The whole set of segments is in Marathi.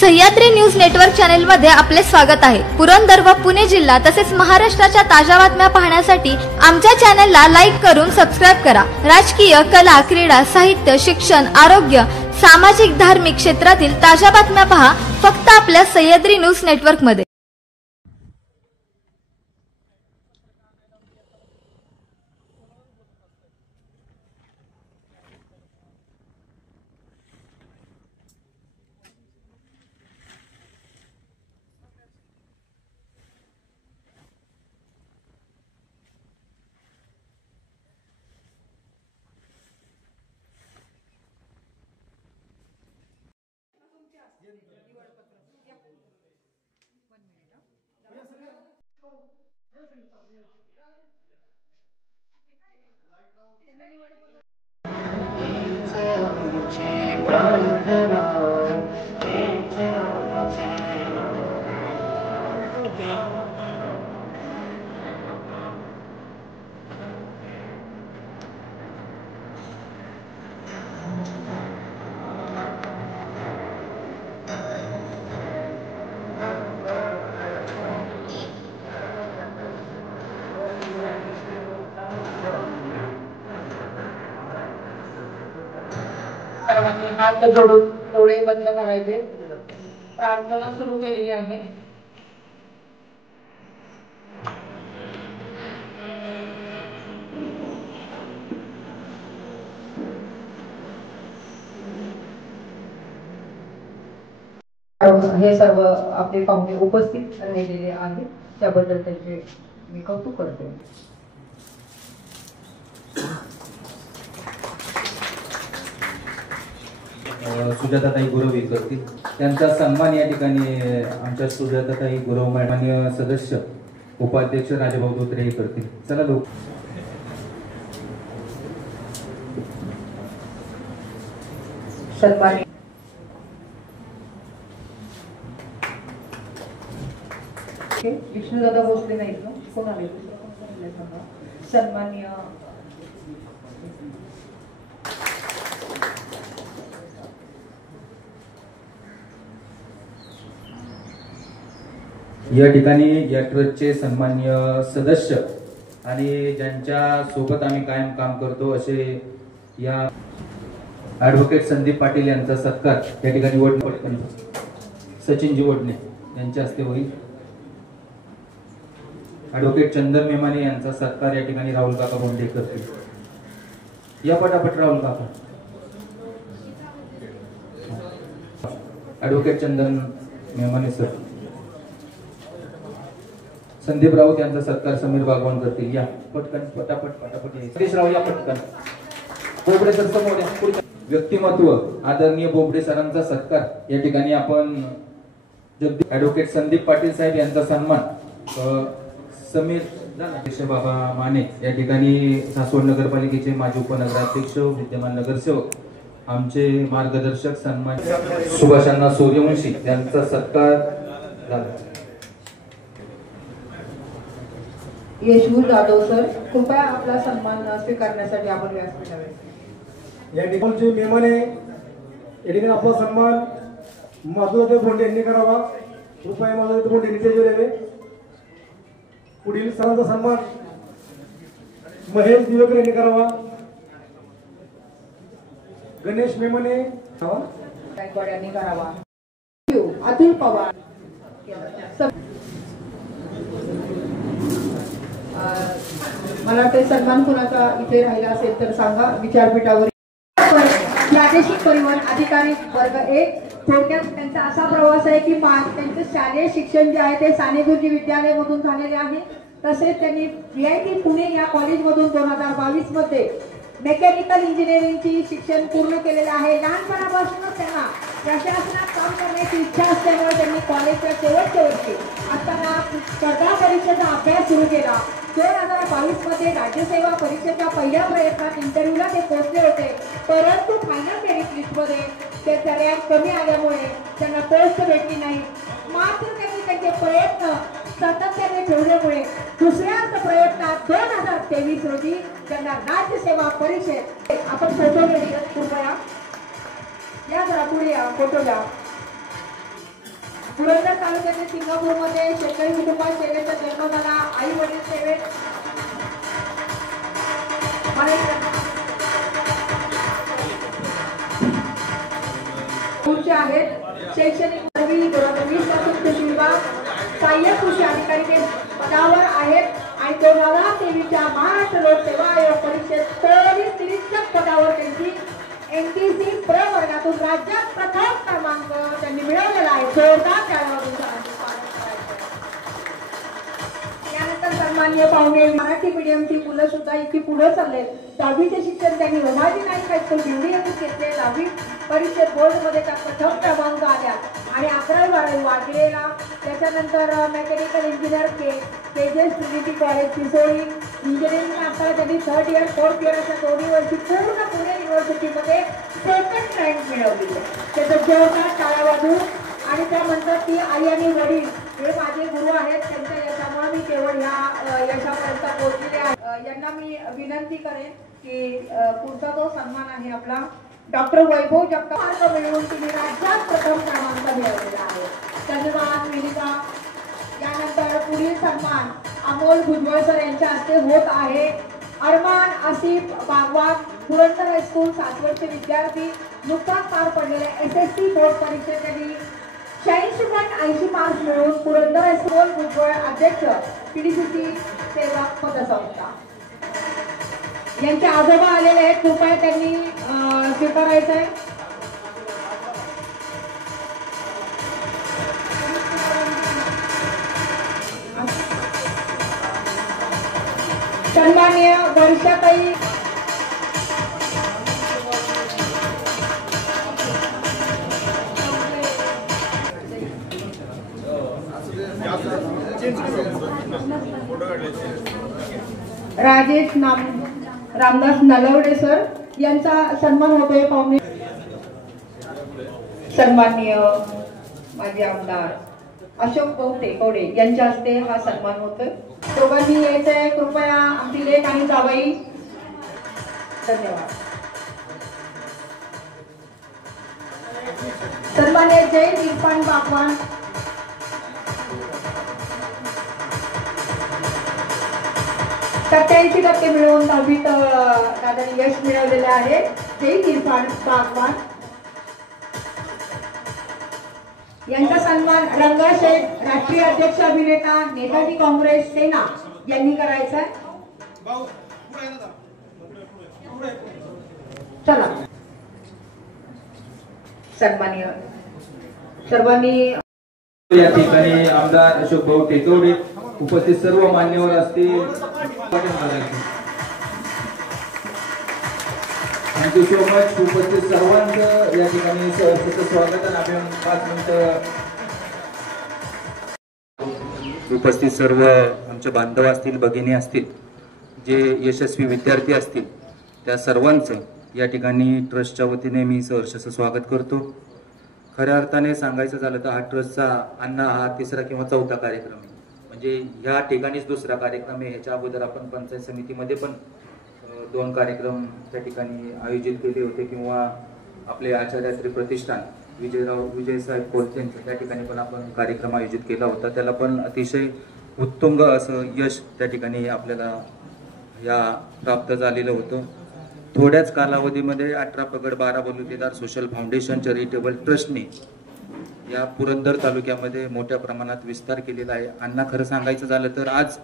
सह्याद्री न्यूज नेटवर्क चॅनल मध्ये आपले स्वागत आहे। पुरंदर व पुणे जिल्हा तसेच महाराष्ट्राच्या ताज्या बातम्या पाहण्यासाठी आमच्या चॅनलला लाईक करून सबस्क्राइब करा। राजकीय, कला, क्रीडा, साहित्य, शिक्षण, आरोग्य, सामाजिक, धार्मिक क्षेत्रातील ताज्या बातम्या पहा फक्त आपल्या सह्याद्री न्यूज नेटवर्क मध्ये। हात जोडून डोळे बंद करायचे, प्रार्थना सुरू केली आहे। हे सर्व आपले पाहुणे उपस्थित राहिलेले आहेत, त्याबद्दल त्यांचे मी कौतुक करते। सुजाताताई गुरव करतील, त्यांचा सन्मान या ठिकाणी आमच्या सुजाताताई गुरव माननीय सदस्य उपाध्यक्ष राजाभाऊ धोत्रे करतील। चला लोक सन्मान विष्णुदादा भोसले नाहीत ना, कोण आले? सन्माननीय या ठिकाणी या ट्रस्टचे सन्माननीय सदस्य आणि ज्यांच्या सोबत आम्ही कायम काम करतो असे या ॲडव्होकेट संदीप पाटील यांचा सत्कार या ठिकाणी वडणे सचिनजी वडणे यांच्या हस्ते होईल। ॲडव्होकेट चंदन मेमाने यांचा सत्कार या ठिकाणी राहुल काका बोंडे करतील। या पटापट राहुल काका। ॲडव्होकेट चंदन मेमाने सर। संदीप राऊत यांचा सत्कार समीर बागवान करतील। या पटकन पटापट पटापट सतीश राव या पटकन। बोबडे सर समोर या। व्यक्तिमत्व आदरणीय बोबडे सरांचा सत्कार या ठिकाणी आपण ॲडव्होकेट संदीप पाटील साहेब यांचा सन्मान समीर बाबा माने या ठिकाणी सासवड नगरपालिकेचे माजी उपनगराध्यक्ष विद्यमान नगरसेवक आमचे मार्गदर्शक सन्मान सुभाषांना सूर्यवंशी यांचा सत्कार झाला। यशवंत जाधव सर, कृपया आपला सन्मान स्वीकारण्यासाठी आपण व्यासपीठावर या ठिकाणचे मेहमाने या ठिकाणी आपला सन्मान माधुरादेव बोंडे यांनी करावा। कृपया माधुरादेव बोंडे यांनी स्टेजवर यावे। पुढील सरांचा सन्मान महेश दिवेकर यांनी करावा। गणेश मेमने गायकवाड यांनी करावा। अतुल पवार मला वाटते सन्मान कुणाचा इथे राहिला असेल तर सांगा विचारपीठावर। प्रादेशिक परिवहन अधिकारी वर्ग 1 थोडक्यात त्यांचा असा प्रवास आहे की त्यांचे शालेय शिक्षण जे आहे ते साने गुरुजी विद्यालय मधून झालेले आहे। तसेच त्यांनी VIT पुणे या कॉलेज मधून 2022 मध्ये मेकॅनिकल इंजिनिअरिंगची शिक्षण पूर्ण केलेले आहे। लहानपणापासूनच त्यांना प्रशासनात काम करण्याची इच्छा असल्यामुळे त्यांनी कॉलेजच्या शेवटच्या वर्षी असताना स्पर्धा परीक्षेचा अभ्यास सुरू केला। 2022 मध्ये राज्यसेवा परीक्षेच्या पहिल्या प्रयत्नात इंटरव्ह्यूला ते पोहोचले होते, परंतु फायनल मेरिट लिस्टमध्ये त्यांचा रँक कमी आल्यामुळे त्यांना पोस्ट भेटली नाही। मात्र त्यांनी त्यांचे प्रयत्न सातत्याने ठेवल्यामुळे दुसऱ्या प्रयत्नात 2023 रोजी त्यांना राज्यसेवा परीक्षेत आपण फोटो घेऊया। कृपया या जरा पुढे या, फोटो घ्या। पुरंदर तालुक्यातील सिंगापूरमध्ये शेतकरी कुटुंबात शेळीचा जन्म झाला. आई वडील सेवेत आहेत. शैक्षणिक 2020 पासून कृषी विभाग सहाय्यक कृषी अधिकारी ते पदावर आहेत आणि 2023च्या महाराष्ट्र लोकसेवा आयोग परीक्षेत सर्व्हिस निरीक्षक पदावर त्यांची NTC प्रवर्गातून राज्यात प्रथम क्रमांक त्यांनी मिळवलेला आहे. जोरदार टाळ्या. यानंतर सन्माननीय पाहुणे मराठी मीडियमची मुलं सुद्धा इतकी पुढे चालले. 10वीचे शिक्षण त्यांनी उभाजी नाईक हायस्कूल दिल्ली येथून घेतले. 10वी परीक्षेत बोर्डमध्ये त्या प्रथम क्रमांक आल्या आणि 11वी 12वी वाढलेला. त्याच्यानंतर mechanical engineer KJ's Trinity college Pisoli engineering असताना त्यांनी 3rd इयर 4th इयर अशा दोन्ही वर्षी पूर्ण पुणे युनिव्हर्सिटीमध्ये 2nd रँक मिळवली. त्याचं जोरदार टाळ्या वाजवून आणि त्यानंतर ती आई आणि वडील हे माझे गुरु आहेत. त्यांच्या यशामुळे मी केवळ ह्या यशापर्यंत पोहोचलेले आहे. यांना मी विनंती करेन की पुढचा जो सन्मान आहे आपला डॉक्टर वैभव जगताप मिळवून तिने राज्यात प्रथम क्रमांक मिळवलेला आहे. धन्यवाद विनिता. यानंतर पुढील सन्मान अमोल भुजबळ सर यांच्या हस्ते होत आहे. अरमान आसिफ बागवान पुरंदर हायस्कूल 7 वर्षीय विद्यार्थी नुकताच पार पडलेल्या SSC बोर्ड परीक्षेत त्यांनी 86.80 मार्क्स मिळवून पुरंदर हायस्कूल भुजबळ अध्यक्ष PDCC सेवा पतसंस्था यांचे आजोबा आलेले आहेत. कृपया त्यांनी स्वीकारायचं आहे. सन्माननीय वर्षाताई राजेश रामदास नलवडे सर यांचा सन्मान होतोय. पाहुणे सन्माननीय माजी आमदार अशोक भाऊ टेकवडे यांच्या हस्ते हा सन्मान होतोय. दोघांनी यायचंय. कृपया आमची लेक आणि जावई. धन्यवाद. सन्माननीय जय इरफान बागवान 87% मिळवून 10वीत दादांनी यश मिळवलेले आहे. जय इरफान बागवान यांचा सन्मान रंगाशेठ राष्ट्रीय अध्यक्ष अभिनेता नेताजी काँग्रेस सेना यांनी करायचा आहे. चला सन्माननीय सर्वांनी या ठिकाणी आमदार अशोक भाऊ टेकवडे उपस्थित सर्व मान्यवर असतील. Thank you so much. उपस्थित सर्वांचं या ठिकाणी स्वागत आणि 5 मिनिटं. उपस्थित सर्व आमचे बांधव असतील, भगिनी असतील, जे यशस्वी विद्यार्थी असतील, त्या सर्वांचं या ठिकाणी ट्रस्टच्या वतीने मी सहर्ष स्वागत करतो. खऱ्या अर्थाने सांगायचं झालं तर हा ट्रस्टचा अन्ना हा 3रा किंवा 4था कार्यक्रम आहे. म्हणजे ह्या ठिकाणीच 2रा कार्यक्रम आहे. ह्याच्या अगोदर आपण पंचायत समितीमध्ये पण 2 कार्यक्रम त्या ठिकाणी आयोजित केले होते किंवा आपले आचार्य प्रतिष्ठान विजय साहेब कोलते त्या ठिकाणी पण आपण कार्यक्रम आयोजित केला होता. त्याला पण अतिशय उत्तुंग असं यश त्या ठिकाणी आपल्याला या प्राप्त झालेलं होतं. थोड्याच कालावधीमध्ये 18 पगड 12 बलुतेदार सोशल फाउंडेशन चॅरिटेबल ट्रस्टने या पुरंदर तालुक्यामध्ये मोठ्या प्रमाणात विस्तार केलेला आहे. अण्णा खरं सांगायचं झालं तर आज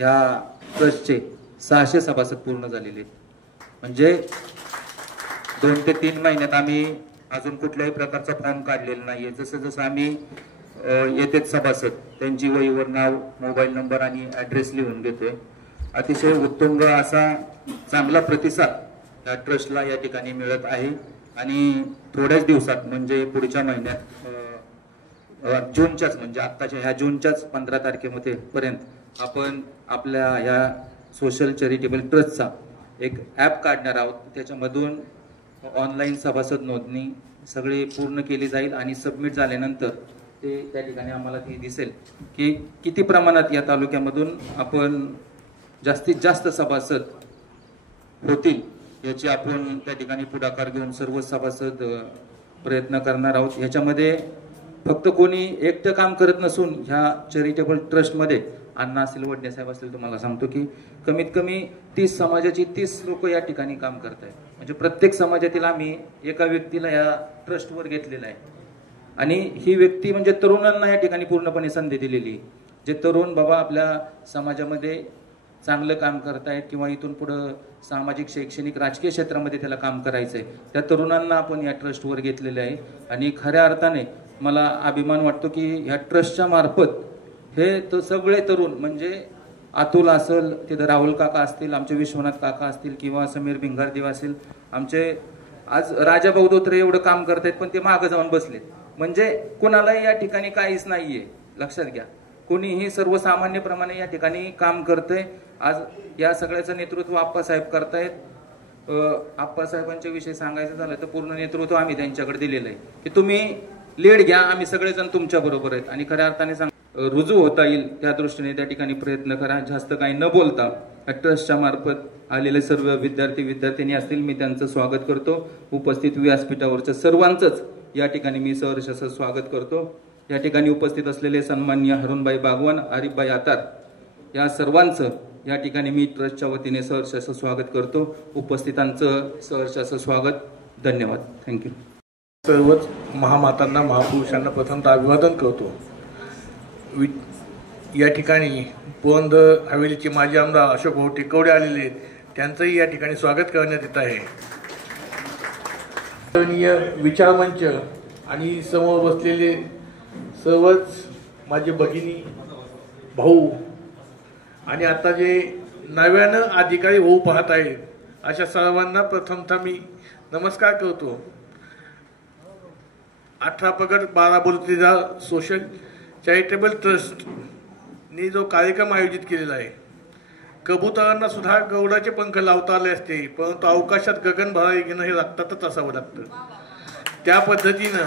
या ट्रस्टचे 600 सभासद पूर्ण झालेले आहेत. म्हणजे 2 ते 3 महिन्यात आम्ही अजून कुठल्याही प्रकारचा फॉर्म काढलेला नाहीये. जसं जसं आम्ही येतेच सभासद त्यांची वहीवर नाव, मोबाईल नंबर आणि ऍड्रेस लिहून घेतोय. अतिशय उत्तुंग असा चांगला प्रतिसाद या ट्रस्टला या ठिकाणी मिळत आहे. आणि थोड्याच दिवसात म्हणजे पुढच्या महिन्यात जूनच्याच म्हणजे आत्ताच्या ह्या जूनच्याच 15 तारखेमध्ये पर्यंत आपण आपल्या ह्या सोशल चॅरिटेबल ट्रस्टचा एक ॲप काढणार आहोत. त्याच्यामधून ऑनलाईन सभासद नोंदणी सगळी पूर्ण केली जाईल आणि सबमिट झाल्यानंतर ते त्या ठिकाणी आम्हाला ती दिसेल की किती प्रमाणात या तालुक्यामधून आपण जास्तीत जास्त सभासद होतील याची आपण त्या ठिकाणी पुढाकार घेऊन सर्व सभासद प्रयत्न करणार आहोत. ह्याच्यामध्ये फक्त कोणी एकटं काम करत नसून ह्या चॅरिटेबल ट्रस्टमध्ये अण्णा असतील, वडणे साहेब असतील, तुम्हाला सांगतो की कमीत कमी 30 समाजाची 30 लोक या ठिकाणी काम करत आहेत. म्हणजे प्रत्येक समाजातील आम्ही एका व्यक्तीला या ट्रस्टवर घेतलेला आहे. आणि ही व्यक्ती म्हणजे तरुणांना या ठिकाणी पूर्णपणे संधी दिलेली. जे तरुण बाबा आपल्या समाजामध्ये चांगलं काम करतायत किंवा इथून पुढं सामाजिक, शैक्षणिक, राजकीय क्षेत्रामध्ये त्याला काम करायचंय, त्या तरुणांना आपण या ट्रस्टवर घेतलेलं आहे. आणि खऱ्या अर्थाने मला अभिमान वाटतो की ह्या ट्रस्टच्या मार्फत हे सगळे तरुण म्हणजे अतुल असेल, तिथं राहुल काका असतील, आमचे विश्वनाथ काका असतील किंवा समीर भिंगारदेव असेल, आमचे आज राजा भाऊ धोत्रे एवढं काम करतायत पण ते मागं जाऊन बसलेत. म्हणजे कुणालाही या ठिकाणी काहीच नाहीये, लक्षात घ्या. कोणीही सर्वसामान्यप्रमाणे या ठिकाणी काम करतंय. आज या सगळ्याचं नेतृत्व आप्पासाहेब करतायत. आप्पासाहेबांच्या विषयी सांगायचं झालं तर पूर्ण नेतृत्व आम्ही त्यांच्याकडे दिलेलं आहे की तुम्ही लीड घ्या, आम्ही सगळेजण तुमच्या बरोबर आहेत. आणि खऱ्या अर्थाने रुजू होता येईल त्या दृष्टीने त्या ठिकाणी प्रयत्न करा. जास्त काही न बोलता ट्रस्टच्या मार्फत आलेले सर्व विद्यार्थी असतील, मी त्यांचं स्वागत करतो. उपस्थित व्यासपीठावरच्या सर्वांचंच या ठिकाणी मी सहर्ष असं स्वागत करतो. या ठिकाणी उपस्थित असलेले सन्माननीय हरुणभाई बागवान, आरिफभाई आतार या सर्वांचं या ठिकाणी मी ट्रस्टच्या वतीने सहर्ष असं स्वागत करतो. उपस्थितांचं सहर्ष असं स्वागत. धन्यवाद. थँक्यू. सर्वच महामातांना, महापुरुषांना प्रथमतः अभिवादन करतो. या ठिकाणी पुरंदर हवेलीचे माजी आमदार अशोक भाऊ टेकवडे आलेले आहेत, त्यांचंही या ठिकाणी स्वागत करण्यात येत आहे. विचारमंच आणि समोर बसलेले सर्वच माझे भगिनी, भाऊ आणि आता जे नव्यानं अधिकारी होऊ पाहत आहेत अशा सर्वांना प्रथमतः मी नमस्कार करतो. 18 पगड 12 बुलतीदार सोशल चॅरिटेबल ट्रस्टने जो कार्यक्रम आयोजित केलेला आहे, कबुतरांना सुद्धा गौडाचे पंख लावता आले असते, परंतु अवकाशात गगन भरारी घेणं हे रक्तातच असावं लागतं. त्या पद्धतीनं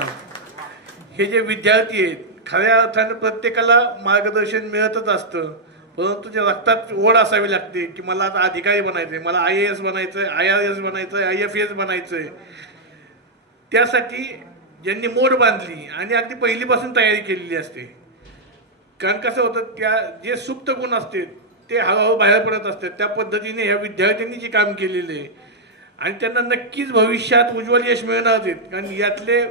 हे जे विद्यार्थी आहेत, खऱ्या अर्थानं प्रत्येकाला मार्गदर्शन मिळतच असतं, परंतु जे रक्तात ओढ असावी लागते की मला आता अधिकारी बनायचंय, मला IAS बनायचंय, IRS बनायचंय, IFS बनायचंय. त्यासाठी ज्यांनी मोड बांधली आणि अगदी पहिलीपासून तयारी केलेली असते. कारण कसं होतं, त्या जे सुप्त गुण असते ते हळूहळू बाहेर पडत असतात. त्या पद्धतीने ह्या विद्यार्थ्यांनी जे काम केलेले आहे आणि त्यांना नक्कीच भविष्यात उज्ज्वल यश मिळणार आहेत. कारण यातले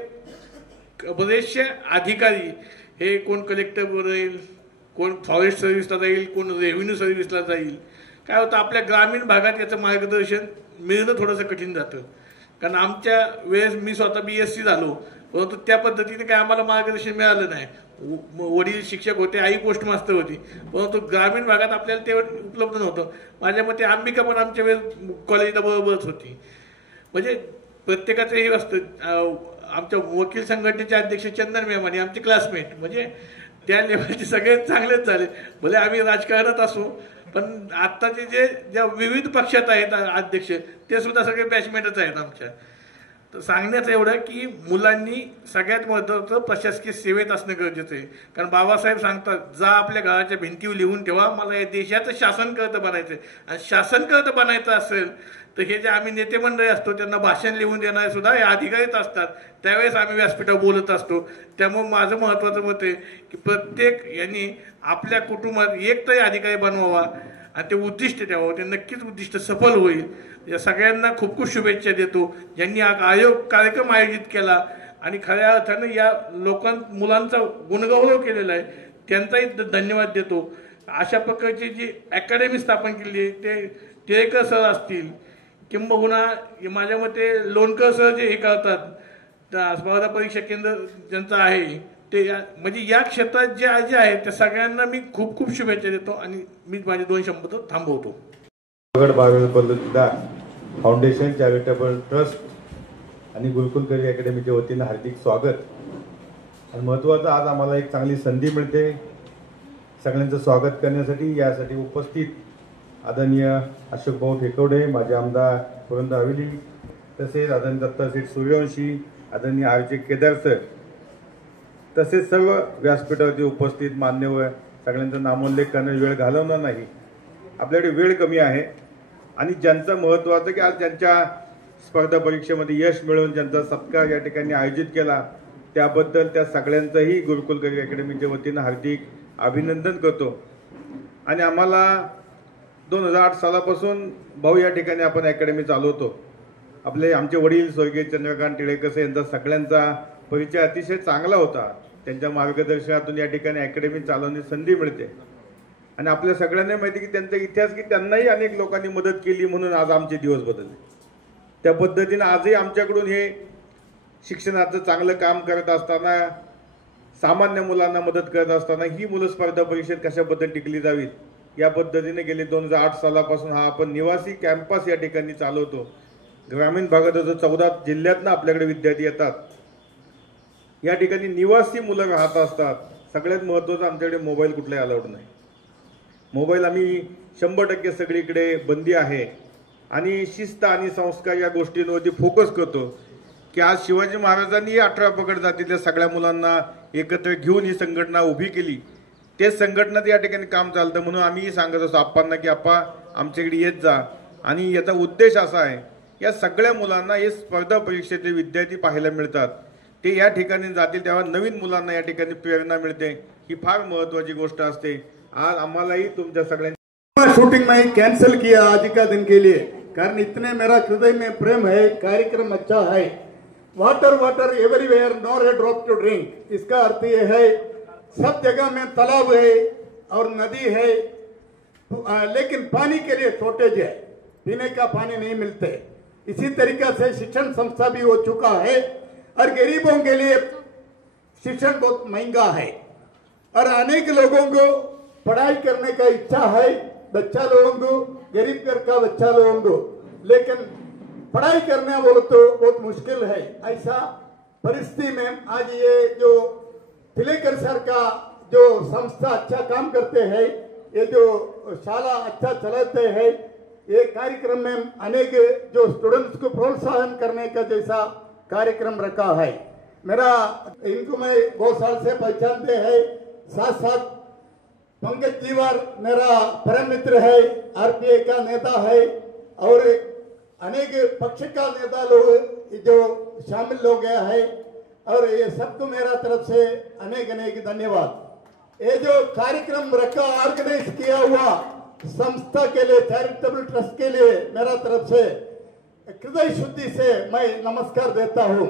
बरेचसे अधिकारी हे कोण कलेक्टर बनेल, कोण फॉरेस्ट सर्व्हिसला जाईल, कोण रेव्हेन्यू सर्व्हिसला जाईल. काय होतं, आपल्या ग्रामीण भागात याचं मार्गदर्शन मिळणं थोडंसं कठीण जातं. कारण आमच्या वेळेस मी स्वतः BSc झालो, परंतु त्या पद्धतीने काय आम्हाला मार्गदर्शन मिळालं नाही. वडील शिक्षक होते, आई पोस्ट मास्टर होती, परंतु ग्रामीण भागात आपल्याला ते उपलब्ध नव्हतं. माझ्या मते अंबिका पण आमच्या वेळेस कॉलेजला बरोबरच होती. म्हणजे प्रत्येकाचं हे असतं. आमच्या वकील संघटनेचे अध्यक्ष चंदन मॅम आणि आमचे क्लासमेट, म्हणजे त्या लेवलचे सगळे चांगलेच झाले. भले आम्ही राजकारणात असो, पण आत्ताचे जे ज्या विविध पक्षात आहेत अध्यक्ष, ते सुद्धा सगळे बॅचमेटच आहेत आमच्या. तर सांगण्याचं एवढं की मुलांनी सगळ्यात महत्त्वाचं प्रशासकीय सेवेत असणं गरजेचं आहे. कारण बाबासाहेब सांगतात, जा आपल्या घराच्या भिंतीवर लिहून ठेवा, मला या देशाचं शासनकर्ता बनायचं आहे. आणि शासनकर्ता बनायचं असेल तर हे जे आम्ही नेते मंडळी असतो त्यांना भाषण लिहून देणारे सुद्धा हे अधिकारीच असतात. त्यावेळेस आम्ही व्यासपीठावर बोलत असतो. त्यामुळे माझं महत्त्वाचं मत आहे की प्रत्येक यांनी आपल्या कुटुंबात एक तरी अधिकारी बनवावा आणि ते उद्दिष्ट ठेवावं. ते नक्कीच उद्दिष्ट सफल होईल. या सगळ्यांना खूप खूप शुभेच्छा देतो ज्यांनी हा कार्यक्रम आयोजित केला आणि खऱ्या अर्थानं या मुलांचा गुणगौरव केलेला आहे, त्यांचाही धन्यवाद देतो. अशा प्रकारची जी अकॅडमी स्थापन केली ते टिळेकर सर असतील, किंबहुना माझ्या मते लोणकर सर जे हे करतात, स्पर्धा परीक्षा केंद्र ज्यांचं आहे ते, म्हणजे या क्षेत्रात जे आहे त्या सगळ्यांना मी खूप खूप शुभेच्छा देतो आणि मी माझे 2 शब्द थांबवतो. फाउंडेशन चॅरिटेबल ट्रस्ट आणि गुरुकुलकरी अकॅडमीच्या वतीनं हार्दिक स्वागत. आणि महत्त्वाचं, आज आम्हाला एक चांगली संधी मिळते सगळ्यांचं स्वागत करण्यासाठी. यासाठी उपस्थित आदरणीय अशोक भाऊ टेकवडे, माझे आमदार पुरंदर हवेली, तसेच आदरणीय दत्ताशेठ सूर्यवंशी, आदरणीय RJ केदार सर, तसेच सर्व व्यासपीठावरती उपस्थित मान्यवर, सगळ्यांचा नामोल्लेख करण्यास वेळ घालवणार नाही. आपल्याकडे वेळ कमी आहे. आणि ज्यांचं महत्त्वाचं की आज ज्यांच्या स्पर्धा परीक्षेमध्ये यश मिळवून ज्यांचा सत्कार या ठिकाणी आयोजित केला त्याबद्दल त्या सगळ्यांचंही गुरुकुल करिअर अकॅडमीच्या वतीनं हार्दिक अभिनंदन करतो. आणि आम्हाला 2008 सालापासून भाऊ या ठिकाणी आपण अकॅडमी चालवतो. आमचे वडील स्वर्गीय चंद्रकांत टिळेकर यांचा सगळ्यांचा परिचय अतिशय चांगला होता. त्यांच्या मार्गदर्शनातून या ठिकाणी अकॅडमी चालवण्याची संधी मिळते. आणि आपल्या सगळ्यांना माहिती की त्यांचा इतिहास की त्यांनाही अनेक लोकांनी मदत केली म्हणून आज आमचे दिवस बदलले. त्या पद्धतीने आजही आमच्याकडून हे शिक्षणाचं चांगलं काम करत असताना, सामान्य मुलांना मदत करत असताना ही मुलं स्पर्धा परीक्षेत कशा पद्धतीने टिकली जावीत या पद्धतीने गेले 2008 सालापासून हा आपण निवासी कॅम्पस या ठिकाणी चालवतो. ग्रामीण भागात 14 जिल्ह्यातनं आपल्याकडे विद्यार्थी येतात. या ठिकाणी निवासी मुलं राहत असतात. सगळ्यात महत्त्वाचं आमच्याकडे मोबाईल कुठलाही अलाउड नाही. मोबाईल आम्ही 100% सगळीकडे बंदी आहे. आणि शिस्त आणि संस्कार या गोष्टींवरती फोकस करतो की आज शिवाजी महाराजांनी 18 पगड जातीतल्या सगळ्या मुलांना एकत्र घेऊन ही संघटना उभी केली. तेच संघटनात या ठिकाणी काम चालतं. म्हणून आम्ही सांगत असतो आप्पांना की आप्पा आमच्याकडे येत जा. आणि याचा उद्देश असा आहे या सगळ्या मुलांना हे स्पर्धा परीक्षेचे विद्यार्थी पाहायला मिळतात. ते या ठिकाणी जातील तेव्हा नवीन मुलांना या ठिकाणी प्रेरणा मिळते. ही फार महत्त्वाची गोष्ट असते. आज आम्हालाही तुमच्या सगळ्यांनी शूटिंग में कैंसिल किया आज का दिन के लिए, कारण इतने मेरा हृदय में प्रेम है, कार्यक्रम अच्छा है. Water water everywhere, not a drop to drink. इसका अर्थ ये है सब जगह में तालाब है और नदी है, लेकिन पानी के लिए शॉर्टेज है, पीने का पानी नहीं मिलते. इसी तरीके से शिक्षण संस्था भी हो चुका है और गरीबों के लिए शिक्षण बहुत महंगा है. और अनेक लोगों को पढ़ाई करने का इच्छा है, बच्चा लोगों को, गरीब घर का बच्चा लोगों को, लेकिन पढ़ाई करने बोलो तो बहुत मुश्किल है. ऐसा परिस्थिति में आज ये जो तिलेकर सर का जो संस्था अच्छा काम करते हैं, ये जो शाला अच्छा चलाते हैं, ये कार्यक्रम में अनेक जो स्टूडेंट्स को प्रोत्साहन करने का जैसा कार्यक्रम रखा है. मेरा इनको मैं बहुत साल से पहचानते हैं. साथ साथ पंकज जीवार मेरा परम मित्र है, आरपीआई का नेता है और अनेक पक्ष का नेता लोग जो शामिल हो गया है. और ये सबको मेरा तरफ से अनेक अनेक धन्यवाद. ये जो कार्यक्रम रखा ऑर्गेनाइज किया हुआ संस्था के लिए, चैरिटेबल ट्रस्ट के लिए मेरा तरफ से हृदय शुद्धि से मैं नमस्कार देता हूँ.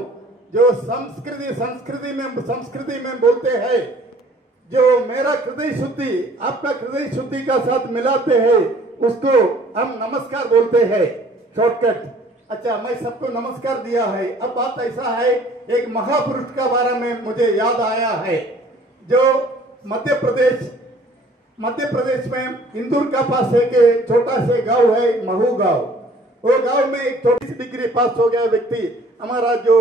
जो संस्कृति में बोलते हैं, जो मेरा हृदय शुद्धि आपका हृदय शुद्धि का साथ मिलाते हैं, उसको हम नमस्कार बोलते हैं, शॉर्टकट. अच्छा, मैं सबको नमस्कार दिया है. अब बात ऐसा है, एक महापुरुष का बारे में मुझे याद आया है. जो मध्य प्रदेश में इंदौर का पास एक छोटा से गांव है, महू गांव. वो गांव में एक छोटी सी डिग्री पास हो गया व्यक्ति हमारा जो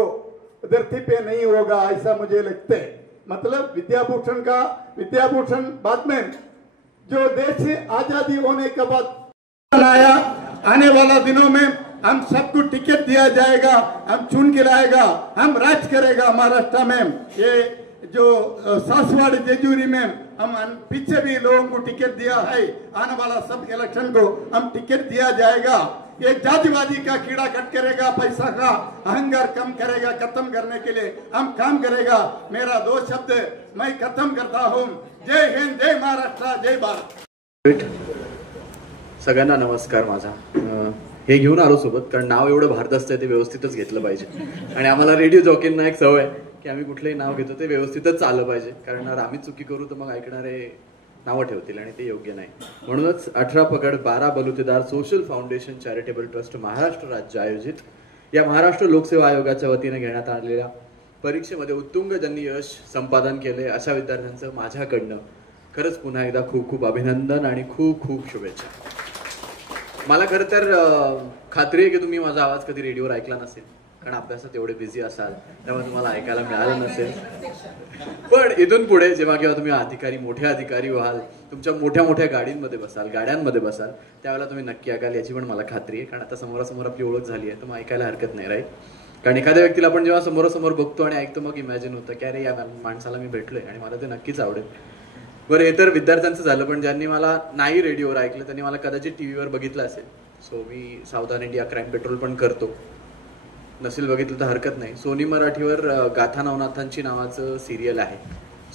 धरती पे नहीं होगा ऐसा मुझे लगता है. मतलब विद्याभूषण बाद में जो देश आजादी होने के बाद बनाया. आने वाला दिनों में हम सबको टिकट दिया जाएगा, हम चुन के लाएगा, हम राज करेगा महाराष्ट्र में. ये जो सासवाड़ जेजूरी में हम पीछे भी लोगों को टिकट दिया है. आने वाला सब इलेक्शन को हम टिकट दिया जाएगा. ये जातिवादी का कीड़ा कट करेगा, पैसा का अहंकार कम करेगा, खत्म करने के लिए हम काम करेगा. मेरा 2 शब्द मैं खत्म करता हूँ. जय हिंद, जय महाराष्ट्र, जय भारत. सगळ्यांना नमस्कार. माझा हे घेऊन आलो सोबत कारण नाव एवढं भारदस्त आहे ते व्यवस्थितच घेतलं पाहिजे. आणि आम्हाला रेडिओ जॉकींना एक सवय की आम्ही कुठलंही नाव घेतो ते व्यवस्थितच चाललं पाहिजे, कारण आम्ही चुकी करू तर मग ऐकणारे नावं ठेवतील आणि ते योग्य नाही. म्हणूनच 18 पगड 12 बलुतेदार social foundation charitable trust Maharashtra राज्य आयोजित या महाराष्ट्र लोकसेवा आयोगाच्या वतीने घेण्यात आलेल्या परीक्षेमध्ये उत्तुंग ज्यांनी यश संपादन केले अशा विद्यार्थ्यांचं माझ्याकडनं खरंच पुन्हा एकदा खूप खूप अभिनंदन आणि खूप खूप शुभेच्छा. मला खरं तर खात्री आहे की तुम्ही माझा आवाज कधी रेडिओवर ऐकला नसेल, कारण अभ्यासात एवढे बिझी असाल त्यामुळे तुम्हाला ऐकायला मिळालं नसेल. पण इथून पुढे जेव्हा केव्हा तुम्ही मोठे अधिकारी व्हाल, तुमच्या मोठ्या मोठ्या गाड्यांमध्ये बसाल त्यावेळेला तुम्ही नक्की ऐकाल याची पण मला खात्री आहे. कारण आता समोरासमोर आपली ओळख झाली आहे तर मग ऐकायला हरकत नाही, राईट? कारण एखाद्या व्यक्तीला आपण जेव्हा समोरासमोर बघतो आणि ऐकतो मग इमॅजिन होतं की अरे या माणसाला मी भेटलोय आणि मला ते नक्कीच आवडेल. बरं, हे तर विद्यार्थ्यांचं झालं, पण ज्यांनी मला नाही रेडिओवर ऐकलं त्यांनी मला कदाचित टीव्हीवर बघितलं असेल. सो मी सावधान इंडिया क्राईम पेट्रोल पण करतो. नसेल बघितलं तर हरकत नाही. सोनी मराठीवर गाथा नवनाथांची नावाचं सिरियल आहे.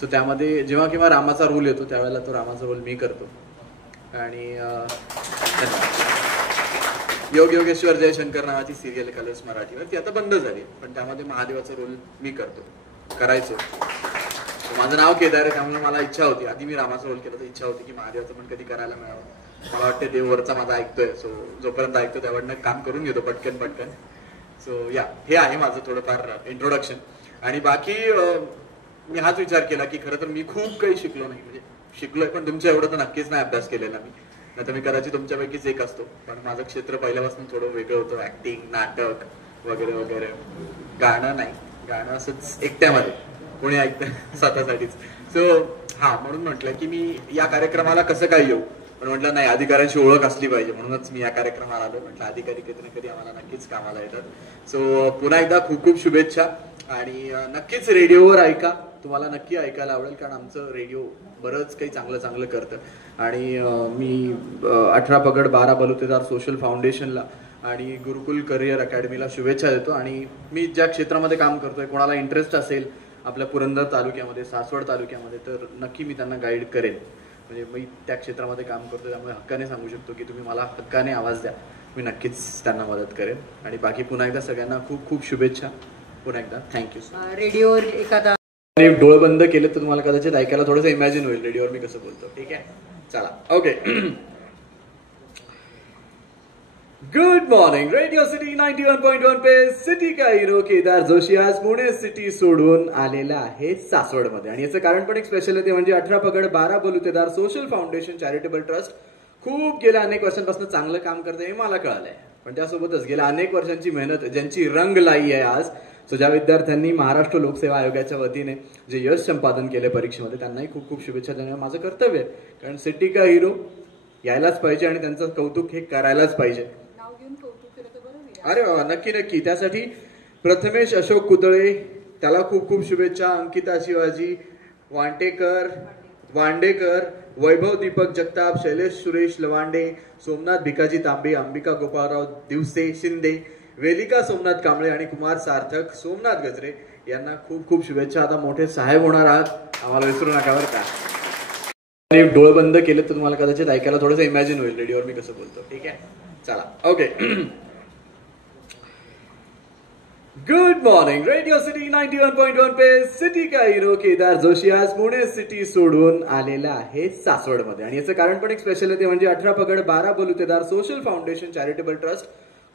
सो त्यामध्ये जेव्हा केव्हा रामाचा रोल येतो त्यावेळेला तो रामाचा रोल मी करतो. आणि योग योगेश्वर जयशंकर नावाची सिरियल कलर्स मराठीवर, ती आता बंद झाली, पण त्यामध्ये महादेवाचा रोल मी करायचो. माझं नाव केदार आहे, त्यामुळे मला इच्छा होती, आधी मी रामाचा रोल केला तर इच्छा होती की महादेवाचं पण कधी करायला मिळावं. मला वाटतं देववरचा माझा ऐकतोय, सो जोपर्यंत ऐकतो त्यावरनं काम करून घेतो पटकन. सो या, हे आहे माझं थोडंफार इंट्रोडक्शन. आणि बाकी मी हाच विचार केला की खरं तर मी खूप काही शिकलो नाही, म्हणजे शिकलोय पण तुमच्या एवढं तर नक्कीच नाही अभ्यास केलेला मी, नाही तर मी कदाचित तुमच्यापैकीच एक असतो. पण माझं क्षेत्र पहिल्यापासून थोडं वेगळं होतं, ऍक्टिंग, नाटक वगैरे. गाणं नाही, गाणं असंच एकट्यामध्ये कोणी ऐकतं स्वतःसाठीच. सो म्हणून म्हटलं की मी या कार्यक्रमाला कसं काय येऊ, पण म्हटलं नाही, अधिकाऱ्यांची ओळख असली पाहिजे, म्हणूनच मी या कार्यक्रमाला आलो. म्हटलं अधिकारी कधी ना कधी आम्हाला नक्कीच कामाला येतात. सो पुन्हा एकदा खूप खूप शुभेच्छा. आणि नक्कीच रेडिओवर ऐका, तुम्हाला नक्की ऐकायला आवडेल, कारण आमचं रेडिओ बरंच काही चांगलं करतं. आणि मी 18 पगड 12 बलुतेदार सोशल फाउंडेशनला आणि गुरुकुल करिअर अकॅडमीला शुभेच्छा देतो. आणि मी ज्या क्षेत्रामध्ये काम करतोय, कोणाला इंटरेस्ट असेल आपल्या पुरंदर तालुक्यामध्ये, सासवड तालुक्यामध्ये, तर नक्की मी त्यांना गाईड करेन. म्हणजे मी त्या क्षेत्रामध्ये काम करतो, त्यामुळे हक्काने सांगू शकतो की तुम्ही मला हक्काने आवाज द्या, मी नक्कीच त्यांना मदत करेन. आणि बाकी पुन्हा एकदा सगळ्यांना खूप खूप शुभेच्छा. पुन्हा एकदा थँक्यू. रेडिओवर एखादा डोळे बंद केले तर तुम्हाला कदाचित ऐकायला थोडंसं इमॅजिन होईल रेडिओवर मी कसं बोलतो. ठीक आहे, चला, okay. Good morning. Radio city 91.1 पे सिटी का हिरो केदार जोशी आज पुणे सिटी सोडून आलेला आहे सासवडमध्ये. आणि याचं कारण पण एक स्पेशल आहे, ते म्हणजे 18 पगड 12 बलुतेदार सोशल फाउंडेशन चॅरिटेबल ट्रस्ट खूप गेल्या अनेक वर्षांपासून चांगलं काम करतं हे मला कळालंय. पण त्यासोबतच गेल्या अनेक वर्षांची मेहनत ज्यांची रंग लाई आहे आज, सो ज्या विद्यार्थ्यांनी महाराष्ट्र लोकसेवा आयोगाच्या वतीने जे यश संपादन केले परीक्षेमध्ये, त्यांनाही खूप खूप शुभेच्छा देणं माझं कर्तव्य आहे. कारण सिटी का हिरो यायलाच पाहिजे आणि त्यांचं कौतुक हे करायलाच पाहिजे. अरे वा, नक्की. त्यासाठी प्रथमेश अशोक कुदळे, त्याला खूप खूप शुभेच्छा. अंकिता शिवाजी वांडेकर, वैभव दीपक जगताप, शैलेश सुरेश लवांडे, सोमनाथ भिकाजी तांबे, अंबिका गोपाळराव दिवसे शिंदे, वेलिका सोमनाथ कांबळे आणि कुमार सार्थक, सोमनाथ गजरे यांना खूप खूप शुभेच्छा. आता मोठे साहेब होणार आहात, आम्हाला विसरू नका बरं का. डोळे बंद केले तर तुम्हाला कदाचित ऐकायला थोडंसं इमॅजिन होईल रेडिओवर मी कसं बोलतो. ठीक आहे, चला, okay. Good morning. Radio city 91.1 पे सिटी का हिरो केदार जोशी आज पुणे सिटी सोडून आलेला आहे सासवडमध्ये. आणि याचं कारण पण एक स्पेशल आहे, ते म्हणजे 18 पगड 12 बलुतेदार सोशल फाउंडेशन चॅरिटेबल ट्रस्ट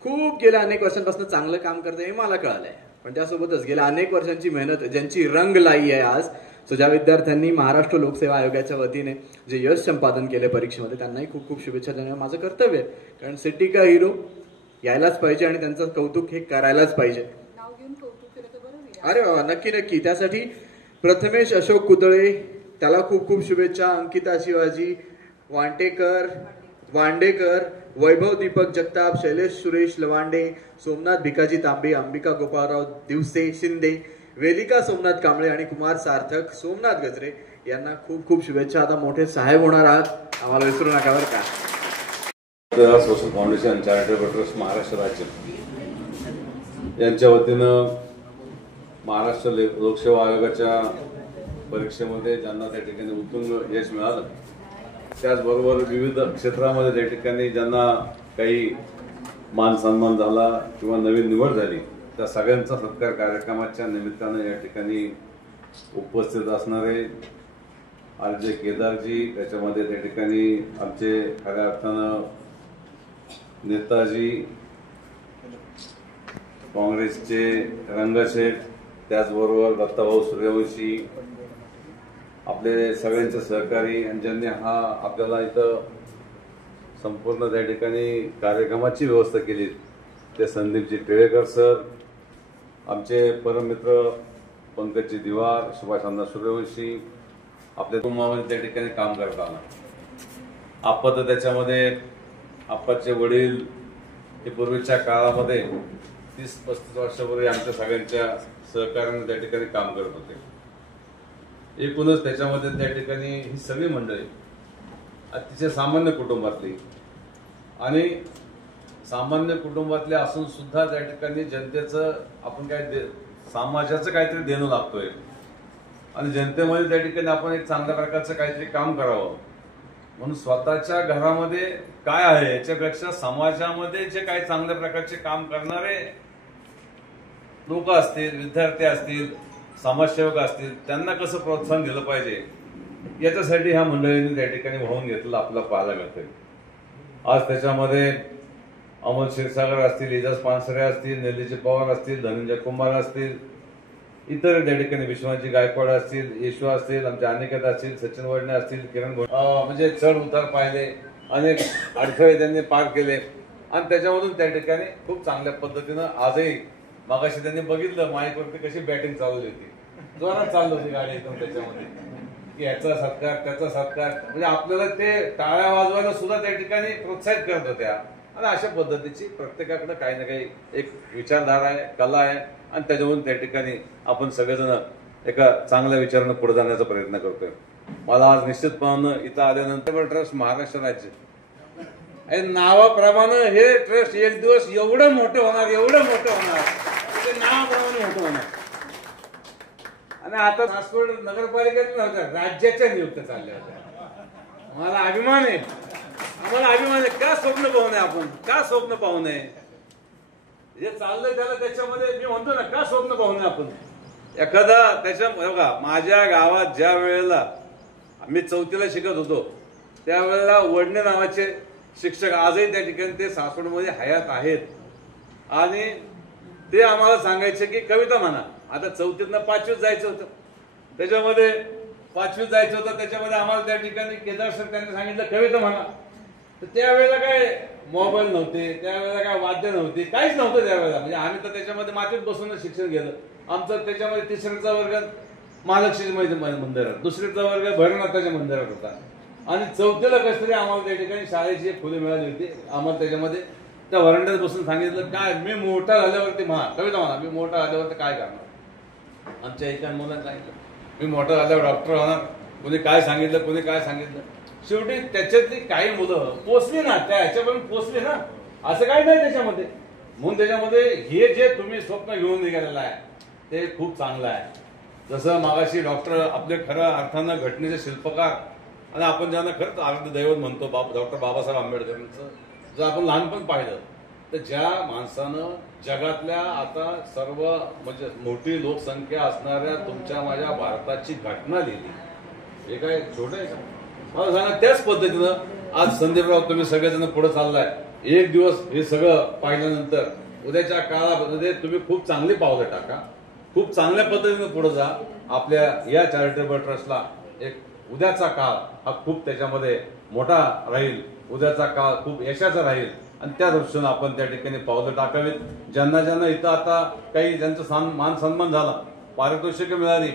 खूप गेल्या अनेक वर्षांपासून चांगलं काम करतं हे मला कळालंय. पण त्यासोबतच गेल्या अनेक वर्षांची मेहनत ज्यांची रंग लाई आहे आज, सो ज्या विद्यार्थ्यांनी महाराष्ट्र लोकसेवा आयोगाच्या वतीने जे यश संपादन केले परीक्षेमध्ये, त्यांनाही खूप खूप शुभेच्छा देणं माझं कर्तव्य आहे. कारण सिटी का हिरो यायलाच पाहिजे आणि त्यांचं कौतुक हे करायलाच पाहिजे. अरे वा, नक्की. त्यासाठी प्रथमेश अशोक कुदळे, त्याला खूप खूप शुभेच्छा. अंकिता शिवाजी वांडेकर, वैभव दीपक जगताप, शैलेश सुरेश लवांडे, सोमनाथ भिकाजी तांबे, अंबिका गोपाळराव दिवसे शिंदे, वेलिका सोमनाथ कांबळे आणि कुमार सार्थक, सोमनाथ गजरे यांना खूप खूप शुभेच्छा. आता मोठे साहेब होणार आहात, आम्हाला विसरू नका बरं का. Social foundation charitable trust Maharashtra राज्य यांच्या वतीनं महाराष्ट्र लोकसेवा आयोगाच्या परीक्षेमध्ये ज्यांना त्या ठिकाणी उत्तुंग यश मिळालं, त्याचबरोबर विविध क्षेत्रामध्ये त्या ठिकाणी ज्यांना काही मान सन्मान झाला किंवा नवीन निवड झाली, त्या सगळ्यांचा सत्कार कार्यक्रमाच्या निमित्तानं या ठिकाणी उपस्थित असणारे आरजे केदारजी, त्याच्यामध्ये त्या ठिकाणी आमचे खऱ्या अर्थानं नेताजी, काँग्रेसचे रंगशेठ, त्याचबरोबर दत्ताभाऊ सूर्यवंशी, आपले सगळ्यांचे सहकारी, आणि ज्यांनी हा आपल्याला इथं संपूर्ण त्या ठिकाणी कार्यक्रमाची व्यवस्था केली, ते संदीपजी टिळेकर सर, आमचे परममित्र पंकजजी दिवार, सुभाष अण्णा सूर्यवंशी, आपल्या कुटुंबामध्ये त्या ठिकाणी काम करत आला. आप्पा तर त्याच्यामध्ये आप्पाचे वडील हे पूर्वीच्या काळामध्ये 30-35 वर्षापूर्वी आमच्या सगळ्यांच्या सहकार्याने त्या ठिकाणी काम करत होते. एकूणच त्याच्यामध्ये त्या ठिकाणी ही सगळी मंडळी अतिशय सामान्य कुटुंबातली आणि सामान्य कुटुंबातले असून सुद्धा त्या ठिकाणी जनतेचं आपण समाजाचं काहीतरी देणं लागतोय आणि जनतेमध्ये त्या ठिकाणी आपण एक चांगल्या प्रकारचं काहीतरी काम करावं म्हणून स्वतःच्या घरामध्ये काय आहे याच्यापेक्षा समाजामध्ये जे काही चांगल्या प्रकारचे काम करणारे लोक असतील, विद्यार्थी असतील, समाजसेवक असतील, त्यांना कसं प्रोत्साहन दिलं पाहिजे याच्यासाठी ह्या मंडळींनी त्या ठिकाणी वाहून घेतलं आपल्याला पाहायला मिळतंय. आज त्याच्यामध्ये अमोल क्षीरसागर असतील, एजाज पानसरे असतील, निलेश पवार असतील, धनंजय कुमार असतील, इतर त्या ठिकाणी विश्वनाथजी गायकवाड असतील, येशू असतील, आमचे अनिकेत असतील, सचिन वडणे असतील, किरण म्हणजे चढ उतार पाहिले, अनेक अडथळे त्यांनी पार केले आणि त्याच्यामधून त्या ठिकाणी खूप चांगल्या पद्धतीनं आजही मगाशी त्यांनी बघितलं माईकवरती कशी बॅटिंग चालवली होती, जोरात चालली होती गाडी एकदम त्याच्यामध्ये की याचा सत्कार त्याचा सत्कार म्हणजे आपल्याला ते टाळ्या वाजवायला सुद्धा त्या ठिकाणी प्रोत्साहित करत होत्या. आणि अशा पद्धतीची प्रत्येकाकडे काही ना काही एक विचारधारा आहे, कला आहे आणि त्याच्यावरून त्या ठिकाणी आपण सगळेजण एका चांगल्या विचारानं पुढे जाण्याचा प्रयत्न करतोय. मला आज निश्चितपणानं इथं आल्यानंतर ट्रस्ट महाराष्ट्र राज्य नावाप्रमाणे हे ट्रस्ट एक दिवस एवढं मोठं होणार ते नावाप्रमाणे मोठं होणार. आणि आता नागपूर नगरपालिकेत नव्हत्या, राज्याच्या नियुक्त चालल्या होत्या. मला अभिमान आहे, आम्हाला अभिमान आहे. का स्वप्न पाहू नये आपण, का स्वप्न पाहू नये जे चाललंय त्याला त्याच्यामध्ये मी म्हणतो ना, का स्वप्न पाहू नये आपण एखादा त्याच्या बघा. माझ्या गावात ज्या वेळेला मी 4थीला शिकत होतो त्यावेळेला वडणे नावाचे शिक्षक आजही त्या ठिकाणी ते सासवडमध्ये हयात आहेत आणि ते आम्हाला सांगायचे की कविता म्हणा. आता 4थीतनं 5वीत जायचं होतं, त्याच्यामध्ये 5वीत जायचं होतं, त्याच्यामध्ये आम्हाला त्या ठिकाणी केदार सर त्यांनी सांगितलं कविता म्हणा. तर त्यावेळेला काय मोबाईल नव्हते, त्यावेळेला काय वाद्य नव्हती, काहीच नव्हतं त्यावेळेला. म्हणजे आम्ही तर त्याच्यामध्ये मातीत बसूनच शिक्षण घेतलं. आमचं त्याच्यामध्ये 3रीचा वर्ग महालक्ष्मी मंदिरात, 2रीचा वर्ग भैरवनाथाच्या मंदिरात होता आणि 4थीला कसं तरी आम्हाला त्या ठिकाणी शाळेची एक खुली मिळाली होती. आम्हाला त्याच्यामध्ये त्या वरांड्यात बसून सांगितलं काय मी मोठा झाल्यावरती कविता म्हणा, मी मोठा झाल्यावरती काय करणार. आमच्या एका मुलांना सांगितलं मी मोठा झाल्यावर डॉक्टर होणार. कोणी काय सांगितलं, कोणी काय सांगितलं. शेवटी त्याच्यातली काही मुलं पोचली ना, त्या ह्याच्यापर्यंत पोचली ना, असं काही नाही त्याच्यामध्ये. म्हणून त्याच्यामध्ये हे जे तुम्ही स्वप्न घेऊन निघालेलं आहे ते खूप चांगलं आहे. जसं मागाशी डॉक्टर आपले खरं अर्थानं घटनेचे शिल्पकार आणि आपण ज्यांना खरंच आराध्य दैवत म्हणतो डॉक्टर बाबासाहेब आंबेडकरांचं जर आपण लहानपण पाहिलं तर ज्या माणसानं जगातल्या आता सर्व म्हणजे मोठी लोकसंख्या असणाऱ्या तुमच्या माझ्या भारताची घटना लिहिली, हे काय छोटं आहे का? मला सांगा त्याच पद्धतीनं आज संदीपराव तुम्ही सगळेजण पुढे चाललाय. एक दिवस हे सगळं पाहिल्यानंतर उद्याच्या काळामध्ये तुम्ही खूप चांगली पावलं टाका, खूप चांगल्या पद्धतीने पुढे जा. आपल्या या चॅरिटेबल ट्रस्टला एक उद्याचा काळ हा खूप त्याच्यामध्ये मोठा राहील, उद्याचा काळ खूप यशाचा राहील आणि त्या दृष्टीने आपण त्या ठिकाणी पावलं टाकावीत. ज्यांना ज्यांना इथं आता काही ज्यांचा मान सन्मान झाला, पारितोषिक मिळाली,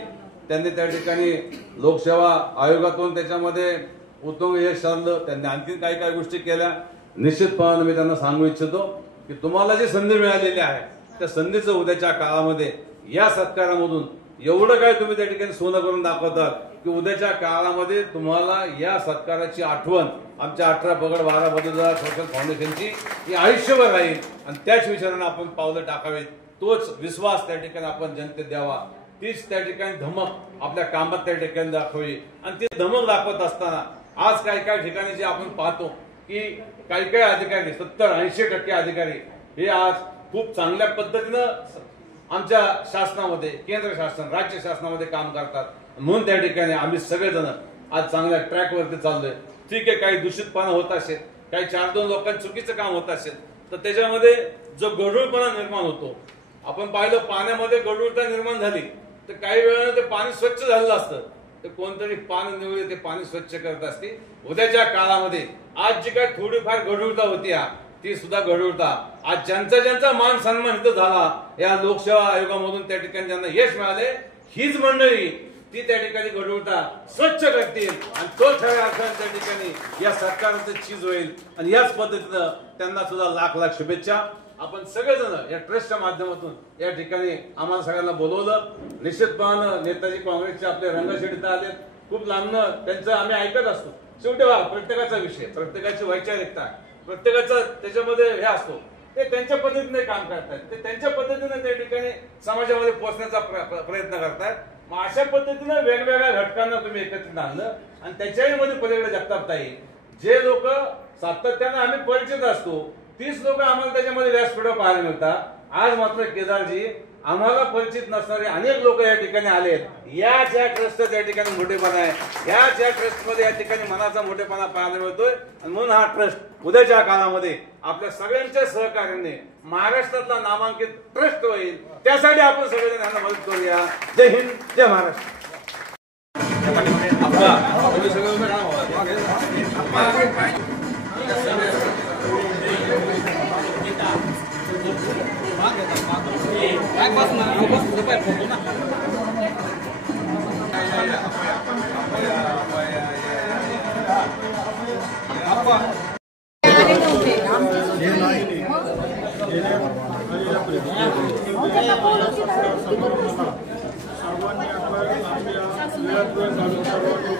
त्यांनी त्या ठिकाणी लोकसेवा आयोगातून त्याच्यामध्ये उत्तम यश साधलं, त्यांनी आणखी काही काही गोष्टी केल्या. निश्चितपणाने मी त्यांना सांगू इच्छितो की तुम्हाला जी संधी मिळालेली आहे त्या संधीचं उद्याच्या काळामध्ये या सत्कारामधून एवढं काय तुम्ही त्या ठिकाणी सोनं करून दाखवतात की उद्याच्या काळामध्ये तुम्हाला या सत्काराची आठवण आमच्या 18 पगड 12 बदलदार सोशल फाउंडेशनची ही आयुष्यभर राहील आणि त्याच विचारानं आपण पावलं टाकावीत. तोच विश्वास त्या ठिकाणी आपण जनतेत द्यावा, तीच त्या ठिकाणी धमक आपल्या कामात त्या ठिकाणी दाखवावी. आणि ती धमक दाखवत असताना आज काही ठिकाणी जे आपण पाहतो की काही अधिकारी 70-80% अधिकारी हे आज खूप चांगल्या पद्धतीनं आमच्या शासनामध्ये, केंद्र शासन राज्य शासनामध्ये काम करतात. म्हणून त्या ठिकाणी आम्ही सगळेजण आज चांगल्या ट्रॅकवरती चाललोय. ठीक आहे, काही दूषितपणा होत असेल, काही 4-2 लोकांचं चुकीचं काम होत असेल तर त्याच्यामध्ये जो गढूळपणा निर्माण होतो, आपण पाहिलं पाण्यामध्ये गढूळता निर्माण झाली तर काही वेळानं ते पाणी स्वच्छ झालेलं असतं तर कोणतरी पाणी निवडले ते पाणी स्वच्छ करत असते. उद्याच्या काळामध्ये आज जी काय थोडीफार गढूळता होती ती सुद्धा गढूळता आज ज्यांचा मान सन्मान इथं झाला या लोकसेवा आयोगामधून त्या ठिकाणी ज्यांना यश मिळाले हीच मंडळी ती त्या ठिकाणी गढूळता स्वच्छ करतील आणि तो खऱ्या अर्थाने त्या ठिकाणी या सरकारचं चीज होईल. आणि याच पद्धतीनं त्यांना सुद्धा लाख लाख शुभेच्छा. आपण सगळेजण या ट्रस्टच्या माध्यमातून या ठिकाणी आम्हाला सगळ्यांना बोलवलं. निश्चितपणानं नेताजी काँग्रेसचे आपले रंगशेठ इथं आले, खूप लांबनं त्यांचं आम्ही ऐकत असतो. शेवटी प्रत्येकाचा विषय, प्रत्येकाची वैचारिकता प्रत्येकाचा त्याच्यामध्ये हे असतो, ते त्यांच्या पद्धतीने काम करतायत, ते त्यांच्या पद्धतीने त्या ठिकाणी समाजामध्ये पोहोचण्याचा प्रयत्न करतायत. मग अशा पद्धतीने वेगवेगळ्या घटकांना तुम्ही एकत्रित आणलं आणि त्याच्याही मध्ये पलीकडे जगतापताई जे लोक सातत्याने आम्ही परिचित असतो तीच लोक आम्हाला त्याच्यामध्ये व्यासपीठावर पाहायला मिळतात. आज मात्र केदारजी आम्हाला परिचित नसणारे अनेक लोक या ठिकाणी आलेत. या ज्या ट्रस्टचा त्या ठिकाणी मोठेपणा आहे, या ज्या ट्रस्टमध्ये या ठिकाणी मनाचा मोठेपणा पाहायला मिळतोय आणि म्हणून हा ट्रस्ट उद्याच्या काळामध्ये आपल्या सगळ्यांच्या सहकार्याने महाराष्ट्रातला नामांकित ट्रस्ट होईल. त्यासाठी आपण सगळेजण यांना मदत करूया. जय हिंद, जय महाराष्ट्र.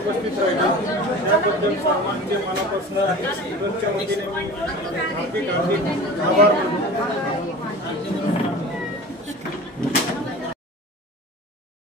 उपस्थित राहिला त्याबद्दल सर्वांचे मनापासून हार्दिक आभार मानतो.